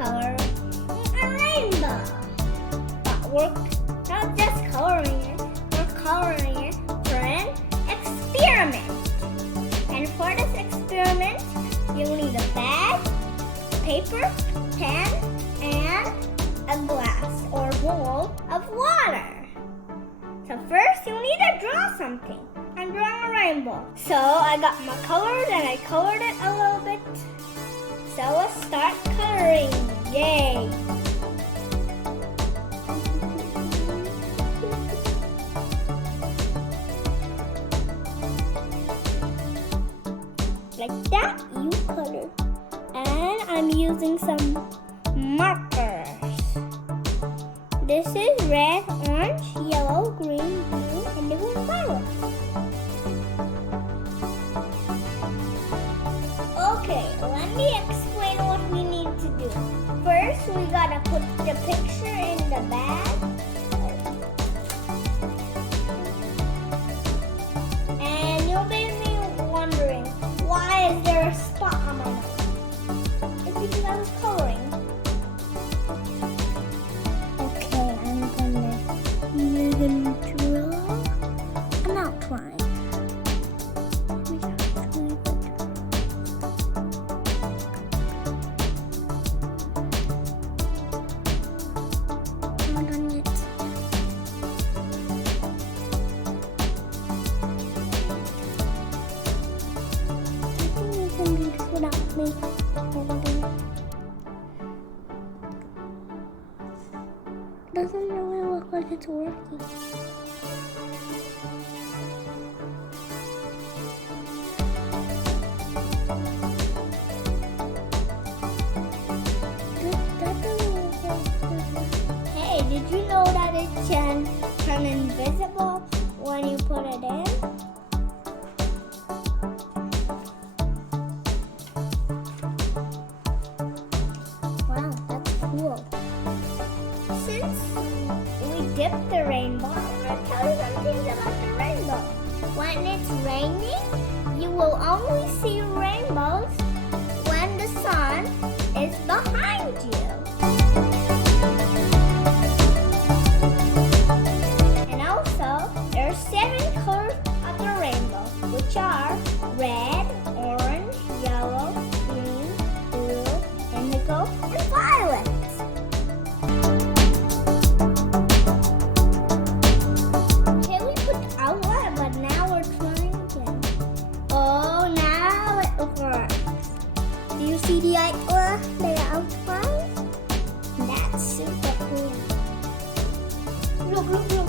color a rainbow. But we're not just coloring it, we're coloring it for an experiment. And for this experiment, you'll need a bag, paper, pen, and a glass or bowl of water. So first, you'll need to draw something. I'm drawing a rainbow. So I got my colors and I colored it a little bit. So let's start coloring. Yay! Like that, you color. And I'm using some markers. This is red, orange, yellow, green, blue, and even violet. Okay, let me explain what we need to do. First, we gotta put the picture in the bag. And you'll be wondering, why is there a spot on my nose? It's because I was coloring. Okay, I'm gonna draw an outline. Me. Doesn't really look like it's working. Hey, did you know that it can turn invisible when you put it in? Since we dipped the rainbow, I'm going to tell you some things about the rainbow. When it's raining, you will only see rainbows when the sun is behind you. And also, there are 7 colors of the rainbow, which are red, orange, yellow, green, blue, indigo, and violet. Do you see the outline? That's super cool. Look.